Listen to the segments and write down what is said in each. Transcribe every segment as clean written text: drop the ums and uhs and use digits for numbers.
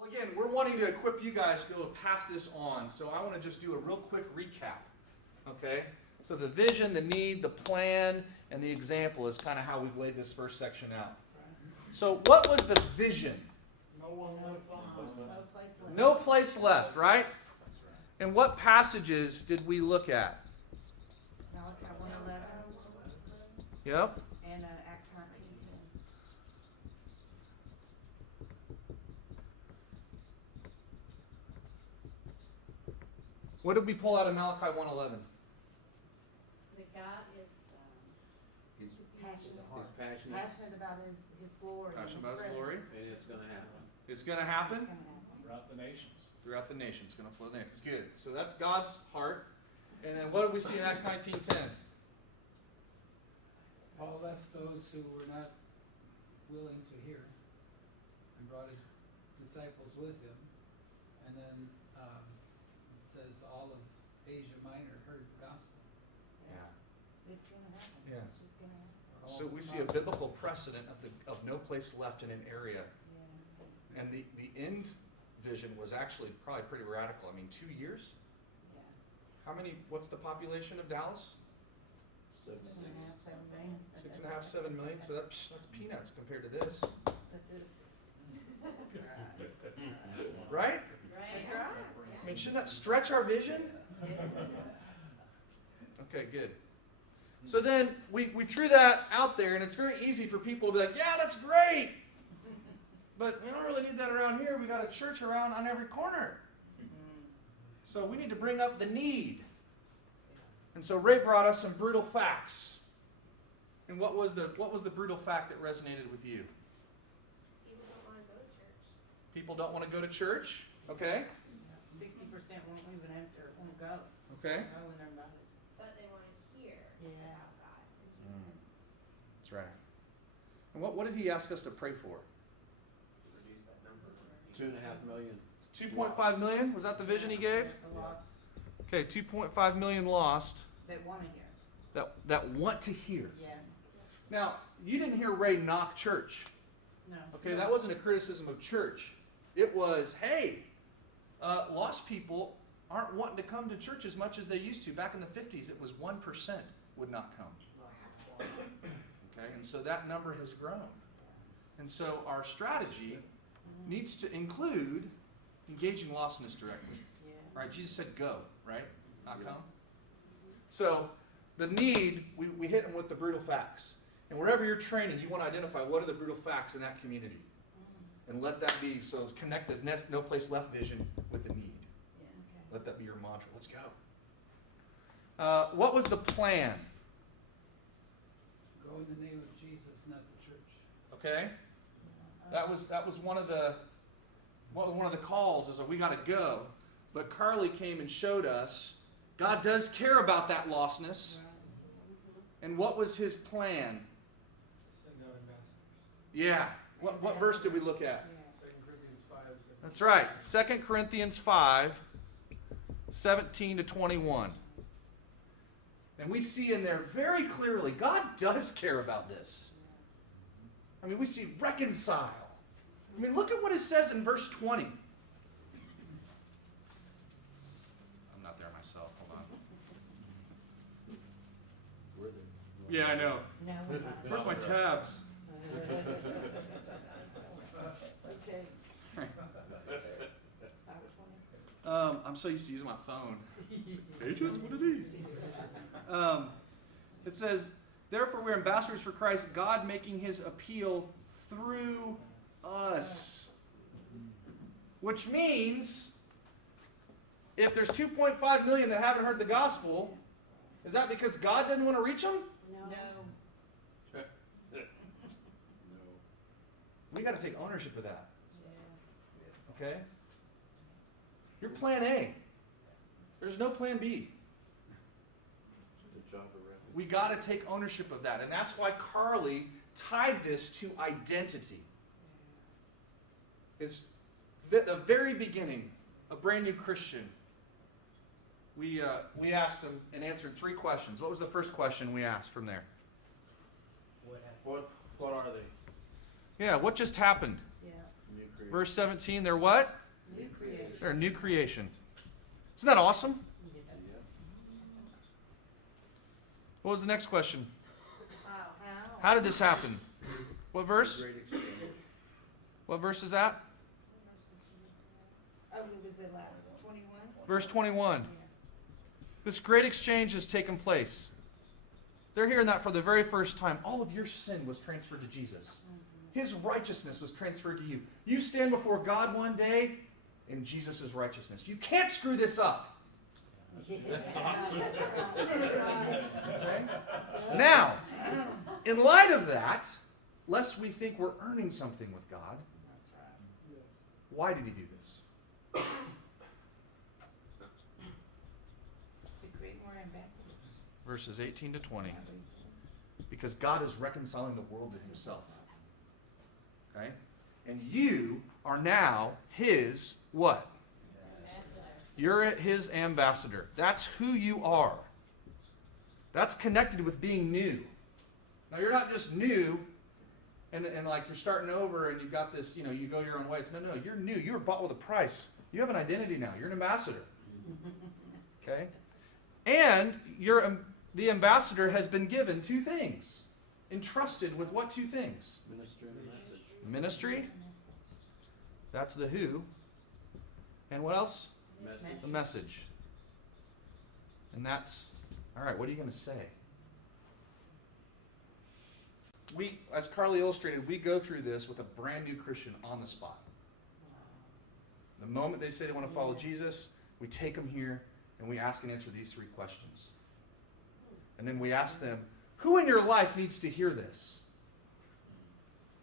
Well, again, we're wanting to equip you guys to be able to pass this on. So I want to just do a real quick recap. Okay? So the vision, the need, the plan, and the example is kind of how we've laid this first section out. So what was the vision? No place left, right? And what passages did we look at? Malachi 1:11. Yep. And Acts 19:10. What did we pull out of Malachi 1:11? That God is He's Passionate. Passionate about his glory. Passionate and about his glory. and it's going to happen. It's going to happen It's gonna happen. Throughout the nations. throughout the nation. It's going to flow there. It's good. So that's God's heart. And then what did we see in Acts 19:10? Paul left those who were not willing to hear and brought his disciples with him. And then it says all of Asia Minor heard the gospel. Yeah. It's gonna happen. Yeah. It's just gonna happen. So we see a biblical precedent of no place left in an area. Yeah. And the end vision was actually probably pretty radical. I mean, 2 years? Yeah. How many, what's the population of Dallas? 6.5, 7 million. 6.5, 7 million. So that's peanuts compared to this. Right? right. That's right. I mean, shouldn't that stretch our vision? Okay, good. So then we threw that out there, and it's very easy for people to be like, yeah, that's great. But we don't really need that around here. We got a church around on every corner. So we need to bring up the need. And so Ray brought us some brutal facts. And what was the brutal fact that resonated with you? People don't want to go to church. People don't want to go to church. Okay. 60% won't even enter, won't go. Okay. Know nothing about it. But they want to hear Yeah. about God and Jesus. That's right. And what did he ask us to pray for? Reduce that number. 2.5 million. 2.5 million? Was that the vision he gave? The lots Okay, 2.5 million lost that want to hear. that want to hear. Yeah. Now, you didn't hear Ray knock church. No. Okay, that wasn't a criticism of church. It was, hey, lost people aren't wanting to come to church as much as they used to. Back in the 50s, it was 1% would not come. Okay, and so that number has grown. And so our strategy needs to include engaging lostness directly. Yeah. Right? Jesus said go, right? Not come. So the need, we hit them with the brutal facts. And wherever you're training, you want to identify what are the brutal facts in that community. And let that be, so connect the no place left vision with the need. Yeah. Okay. Let that be your mantra. Let's go. What was the plan? Go in the name of Jesus, not the church. Okay? That was one of the calls is that we got to go. But Carly came and showed us God does care about that lostness. And what was his plan? Send out ambassadors. Yeah. What verse did we look at? Yeah. 2 Corinthians 5. That's right. 2 Corinthians 5, 17 to 21. And we see in there very clearly, God does care about this. I mean, we see reconcile. I mean, look at what it says in verse 20. I'm not there myself. Hold on. Were they? Yeah, I know. No, we're not. Where's my tabs? It's okay. 5:20. I'm so used to using my phone. Pages? What are these? It says, therefore we're ambassadors for Christ, God making his appeal through us. Which means, if there's 2.5 million that haven't heard the gospel, is that because God didn't want to reach them? No. No. We got to take ownership of that. Yeah. Okay? You're plan A. There's no plan B. The job around. We got to take ownership of that. And that's why Carly tied this to identity. Is the very beginning, a brand new Christian. We asked him and answered 3 questions. What was the first question we asked from there? What are they? Yeah, what just happened? Yeah. New creation. Verse 17, they're what? New creation. They're a new creation. Isn't that awesome? Yes. What was the next question? Wow. How did this happen? What verse? Great exchange. What verse is that? Oh, it was the last 21? Verse 21. Yeah. This great exchange has taken place. They're hearing that for the very first time. All of your sin was transferred to Jesus. His righteousness was transferred to you. You stand before God one day in Jesus' righteousness. You can't screw this up. That's Okay? Now, in light of that, lest we think we're earning something with God, right. why did he do this? To create more ambassadors. Verses 18 to 20. Because God is reconciling the world to himself. Okay? And you are now his what? You're his ambassador. That's who you are. That's connected with being new. Now you're not just new and like you're starting over and you've got this, you go your own ways. No, you're new. You were bought with a price. You have an identity now. You're an ambassador. Okay? And the ambassador has been given two things. Entrusted with what two things? Ministry and message. Ministry. That's the who. And what else? Message. The message. And that's, all right, what are you going to say? We, as Carly illustrated, we go through this with a brand new Christian on the spot. The moment they say they want to follow Jesus, we take them here and we ask and answer these three questions. And then we ask them, who in your life needs to hear this?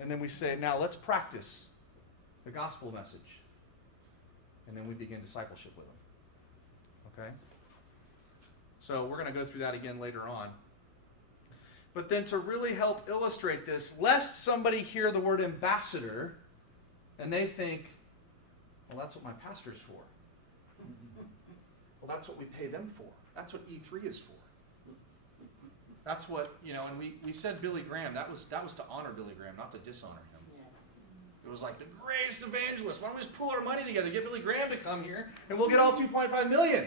And then we say, now let's practice the gospel message. And then we begin discipleship with them. Okay? So we're going to go through that again later on. But then to really help illustrate this, lest somebody hear the word ambassador and they think, well, that's what my pastor's for. Well, that's what we pay them for. That's what E3 is for. That's what, and we said Billy Graham. That was to honor Billy Graham, not to dishonor him. It was like the greatest evangelist. Why don't we just pool our money together, get Billy Graham to come here, and we'll get all 2.5 million.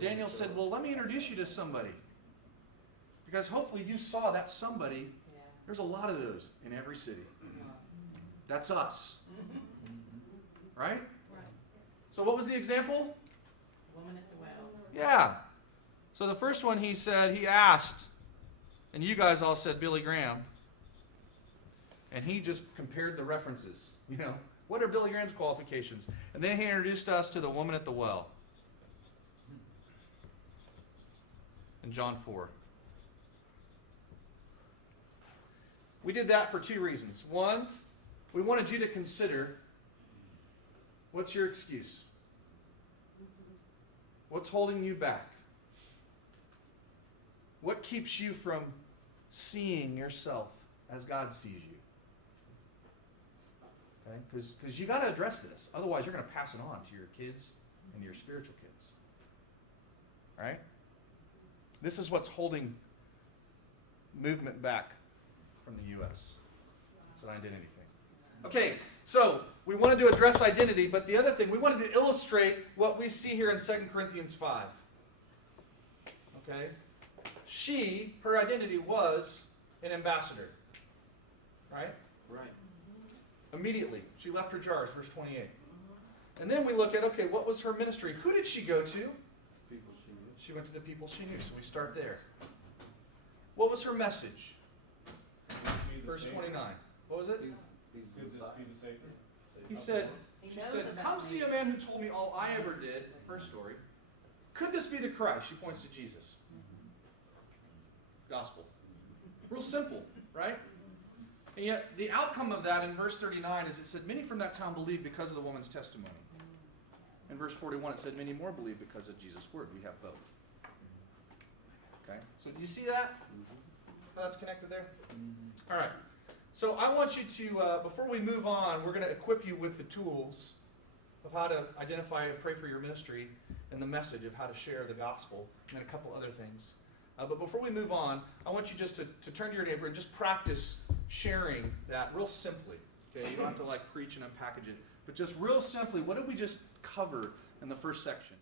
Daniel said, well, let me introduce you to somebody. Because hopefully you saw that somebody. There's a lot of those in every city. That's us. Right? So what was the example? Woman at the well. Yeah. So the first one he asked, and you guys all said Billy Graham. And he just compared the references. What are Billy Graham's qualifications? And then he introduced us to the woman at the well. In John 4. We did that for two reasons. One, we wanted you to consider, what's your excuse? What's holding you back? What keeps you from seeing yourself as God sees you? Okay? Because you got to address this. Otherwise, you're going to pass it on to your kids and your spiritual kids. All right? This is what's holding movement back from the U.S. It's an identity thing. Okay, so we wanted to address identity, but the other thing, we wanted to illustrate what we see here in 2 Corinthians 5. Okay? Her identity was an ambassador. Right? Right. Immediately, she left her jars, verse 28. And then we look at, okay, what was her ministry? Who did she go to? People she knew. She went to the people she knew, so we start there. What was her message? Verse 29. What was it? Could this be the Savior? He said, He she knows said, about come me. see a man who told me all I ever did. First story. Could this be the Christ? She points to Jesus. Gospel. Real simple, right? And yet, the outcome of that in verse 39 is it said, many from that town believed because of the woman's testimony. In verse 41, it said, many more believed because of Jesus' word. We have both. Okay? So do you see that? How that's connected there? All right. So I want you to, before we move on, we're going to equip you with the tools of how to identify and pray for your ministry and the message of how to share the gospel, and then a couple other things. But before we move on, I want you just to turn to your neighbor and just practice sharing that real simply. Okay, you don't have to like preach and unpackage it, but just real simply, what did we just cover in the first section?